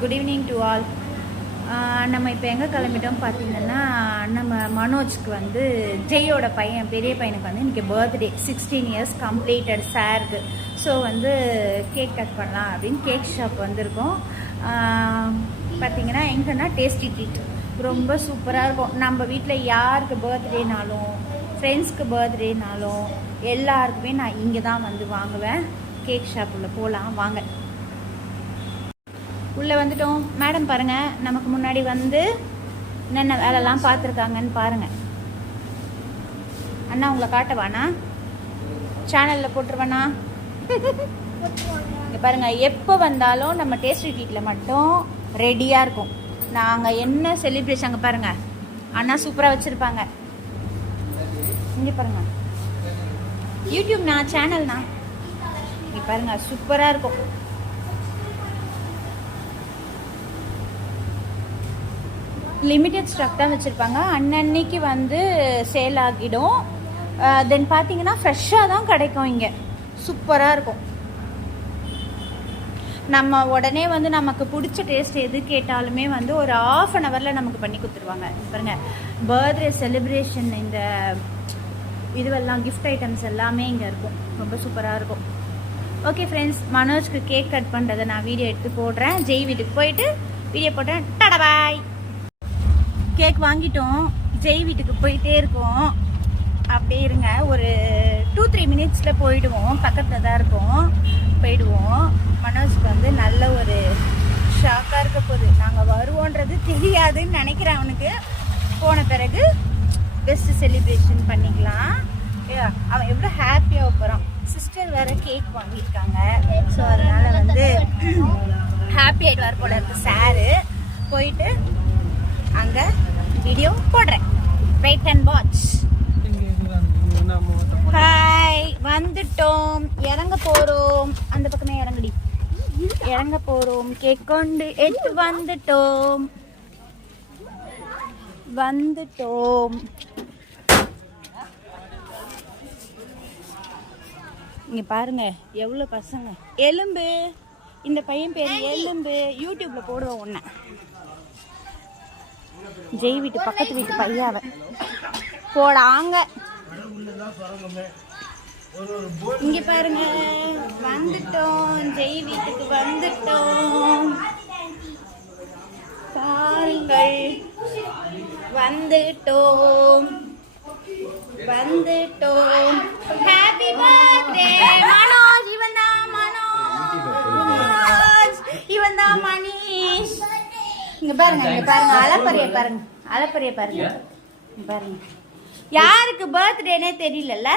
Good evening to all. நம்ம இப்போ எங்கே கிளம்பிட்டோம் பார்த்தீங்கன்னா, நம்ம மனோஜ்க்கு வந்து ஜெயோட பையன் பெரிய பையனுக்கு வந்து இன்றைக்கி பர்த்டே 16 இயர்ஸ் கம்ப்ளீட்டட் சாருக்கு. ஸோ வந்து கேக் கட் பண்ணலாம் அப்படின்னு கேக் ஷாப் வந்திருக்கோம். பார்த்தீங்கன்னா எங்கன்னா டேஸ்டி ட்ரீட் ரொம்ப சூப்பராக இருக்கும். நம்ம வீட்டில் யாருக்கு பர்த்டேனாலும் ஃப்ரெண்ட்ஸ்க்கு பர்த்டேனாலும் எல்லாருக்குமே நான் இங்கே தான் வந்து வாங்குவேன். கேக் ஷாப்பில் போகலாம் வாங்க. உள்ளே வந்துட்டோம். மேடம் பாருங்கள், நமக்கு முன்னாடி வந்து என்னென்ன வேலைலாம் பார்த்துருக்காங்கன்னு பாருங்கள். அண்ணா உங்களை காட்டவாண்ணா, சேனலில் போட்டுருவேண்ணா. இங்கே பாருங்கள், எப்போ வந்தாலும் நம்ம டேஸ்டி ட்ரீட்டில் மட்டும் ரெடியாக இருக்கும். நாங்கள் என்ன செலிப்ரேஷன் அங்கே பாருங்கள், அண்ணா சூப்பராக வச்சுருப்பாங்க. இங்கே பாருங்கள், யூடியூப்ண்ணா, சேனல்ண்ணா. இங்கே பாருங்கள், சூப்பராக இருக்கும். லிமிட்டட் ஸ்டாக் தான் வச்சுருப்பாங்க. அன்னன்னைக்கு வந்து சேல் ஆகிடும். தென் பார்த்தீங்கன்னா ஃப்ரெஷ்ஷாக தான் கிடைக்கும். இங்கே சூப்பராக இருக்கும். நம்ம உடனே வந்து நமக்கு பிடிச்ச டேஸ்ட் எது கேட்டாலுமே வந்து ஒரு ½ அன் ஹவரில் நமக்கு பண்ணி கொடுத்துருவாங்க. பாருங்கள், பர்த்டே செலிப்ரேஷன் இந்த இதுவெல்லாம் கிஃப்ட் ஐட்டம்ஸ் எல்லாமே இங்கே இருக்கும். ரொம்ப சூப்பராக இருக்கும். ஓகே ஃப்ரெண்ட்ஸ், மனோஜ்க்கு கேக் கட் பண்ணுறதை நான் வீடியோ எடுத்து போடுறேன். ஜெய் வீட்டுக்கு போயிட்டு வீடியோ போட்டேன். டாடா பாய். கேக் வாங்கிட்டோம், ஜெய் வீட்டுக்கு போயிட்டே இருக்கோம். அப்படியே இருங்க, ஒரு 2-3 மினிட்ஸில் போயிடுவோம். பக்கத்தில் தான் இருக்கும், போயிடுவோம். மனோஜ்க்கு வந்து நல்ல ஒரு ஷாக்காக இருக்க போகுது. நாங்கள் வருவோன்றது தெரியாதுன்னு நினைக்கிறேன் அவனுக்கு. போன பிறகு பெஸ்ட் செலிப்ரேஷன் பண்ணிக்கலாம். அவன் எவ்வளோ ஹாப்பியாக போகிறான். சிஸ்டர் வேறு கேக் வாங்கியிருக்காங்க. ஸோ அதனால் வந்து ஹாப்பி ஆகிடுவார் போல இருக்கு சாரு. போயிட்டு அங்கே வீடியோ போடுறேன். Wait and watch. ஹாய், வந்துட்டோம், இறங்க போகிறோம். அந்த பக்கமே இறங்குடி, இறங்க போகிறோம். கேக் கொண்டு எடுத்து வந்துட்டோம். இங்கே பாருங்க எவ்வளோ பசங்க. எலும்பு, இந்த பையன் பேர் எலும்பு. யூடியூப்ல போடுவோம் ஒன்று. ஜெய் வீட்டு பக்கத்து வீட்டு பையாவ போடாங்க. இங்க பாருங்க, வந்துட்டோம், ஜெய் வீட்டுக்கு வந்துட்டோம். பாருங்கள், வந்துட்டோம். Happy birthday Manoj. இவன் தான் மனோஜ், இவன் தான் மனிஷ். இங்க பாருங்க, அலப்பறைய பாருங்க. பாருங்க, யாருக்கு பர்த்டேனே தெரியல.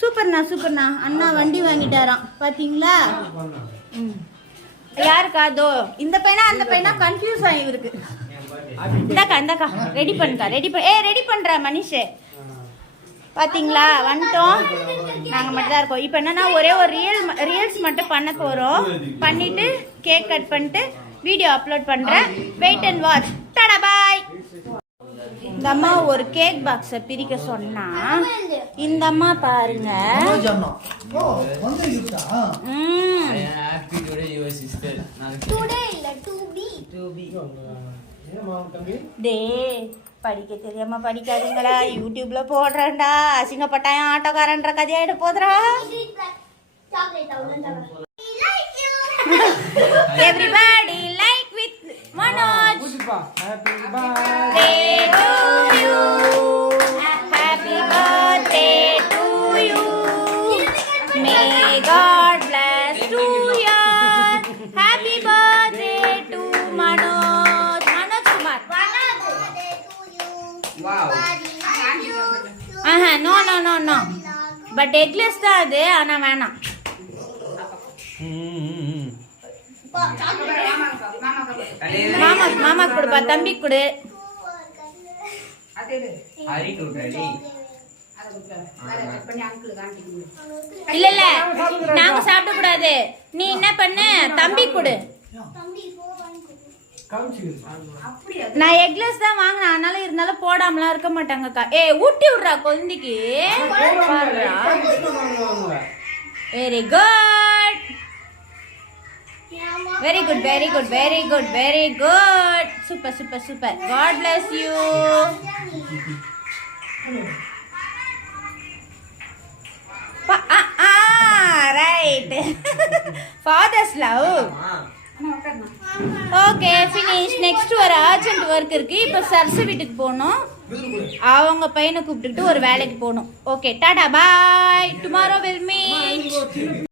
சூப்பர்ண்ணா. அண்ணா வண்டி வாங்கிட்டாராம், பாத்தீங்களா? யாருக்கா? அதோ இந்த பையனா அந்த பையனா கன்ஃபியூஸ் ஆகி இருக்கு. இந்தாக்கா ரெடி பண்ற மனிஷே. பாத்தீங்களா, வந்துட்டோம். நாங்க மட்டும் தான் இருக்கோம். இப்ப என்னன்னா ஒரே ஒரு ரீல்ஸ் மட்டும் பண்ண போறோம். பண்ணிட்டு கேக் கட் பண்ணிட்டு வீடியோ அப்லோட் பண்றேன். Wait and watch. Tata bye. இந்த அம்மா ஒரு கேக் பாக்ஸை பிரிக்க சொன்னா, இந்த அம்மா பாருங்க. படிக்க தெரியாம படிக்காதீங்களா, யூடியூப்ல போடுறேன்டா. அசிங்கப்பட்டாயம் ஆட்டோக்காரன்ற கதையாயிட போதுரா. Everybody like with Manoj. Happy birthday to you. Happy birthday to you. May God bless to you. Happy birthday to Manoj. Manoj Kumar. Wow. No. But eggless da adu, ana vena. மாமா கொடுப்பா, தம்பி கொடு. இல்ல நாங்க சாப்பிட கூடாது. நீ என்ன பண்ண, தம்பி கொடு. நான் எக்லெஸ் தான் வாங்கினேன், அதனால இருந்தாலும் போடாமலாம் இருக்க மாட்டாங்கக்கா. ஊட்டி விடுறா குழந்தைக்கு. Very good. Very good very good very good very good. Super super super. God bless you. Right. Father's love. Okay finish. Next ஒரு அர்ஜென்ட் ஒர்க் இருக்கு. இப்போ சரசு வீட்டுக்கு போகணும். அவங்க பையனை கூப்பிட்டுக்கிட்டு ஒரு வேலைக்கு போகணும். Okay Tata bye. Tomorrow will meet.